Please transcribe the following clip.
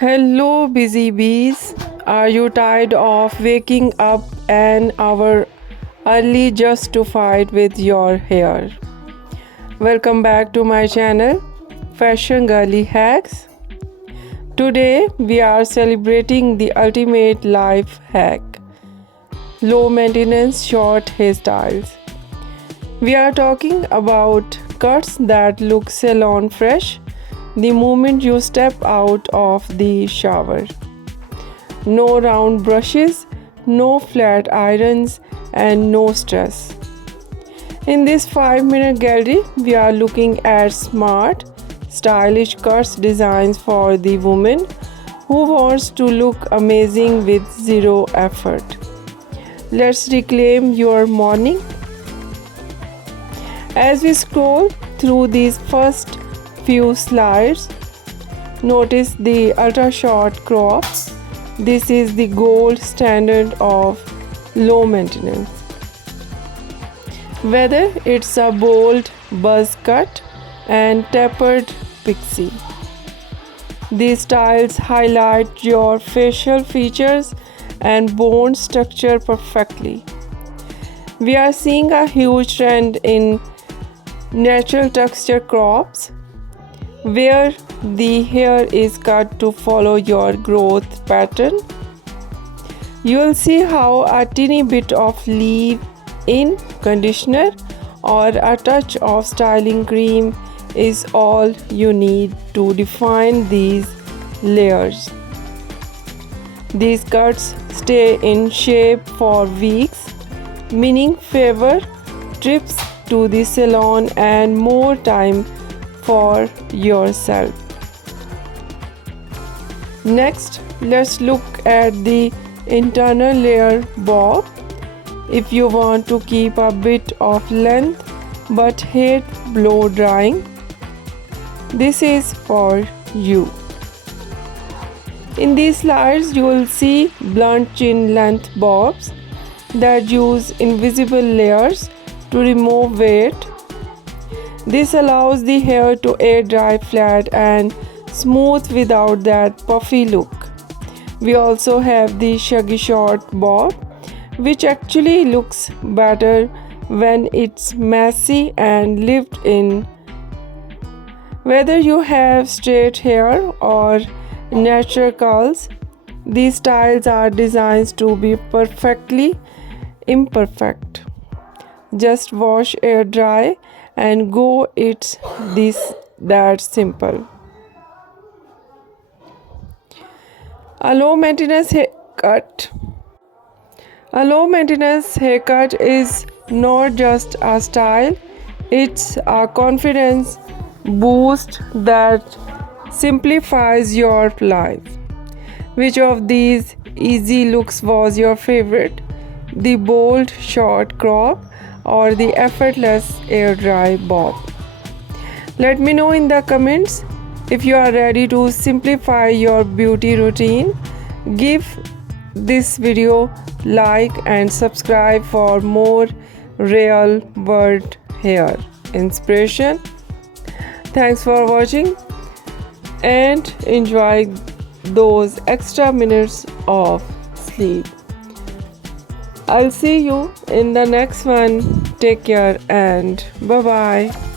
Hello, busy bees. Are you tired of waking up an hour early just to fight with your hair? Welcome back to my channel, Fashion Girly Hacks. Today, we are celebrating the ultimate life hack, low maintenance short hairstyles. We are talking about cuts that look salon fresh the moment you step out of the shower. No round brushes, no flat irons, and no stress. In this 5-minute gallery, we are looking at smart, stylish cuts designs for the woman who wants to look amazing with zero effort. Let's reclaim your morning. As we scroll through these first few slides, notice the ultra short crop. This is the gold standard of low maintenance. Whether it's a bold buzz cut and tapered pixie, these styles highlight your facial features and bone structure perfectly. We are seeing a huge trend in natural texture crops, where the hair is cut to follow your growth pattern. You will see how a teeny bit of leave-in conditioner or a touch of styling cream is all you need to define these layers. These cuts stay in shape for weeks, meaning fewer trips to the salon and more time for yourself. Next, let's look at the internal layer bob. If you want to keep a bit of length but hate blow drying, this is for you. In these slides, you will see blunt chin length bobs that use invisible layers to remove weight. This allows the hair to air dry flat and smooth without that puffy look. We also have the shaggy short bob, which actually looks better when it's messy and lived in. Whether you have straight hair or natural curls, these styles are designed to be perfectly imperfect. Just wash, air dry, and go. It's that simple. A low maintenance haircut. A low maintenance haircut is not just a style, it's a confidence boost that simplifies your life. Which of these easy looks was your favorite? The bold short crop or the effortless air dry bob? Let me know in the comments. If you are ready to simplify your beauty routine, give this video like and subscribe for more real world hair inspiration. Thanks for watching and enjoy those extra minutes of sleep. I'll see you in the next one. Take care and bye bye.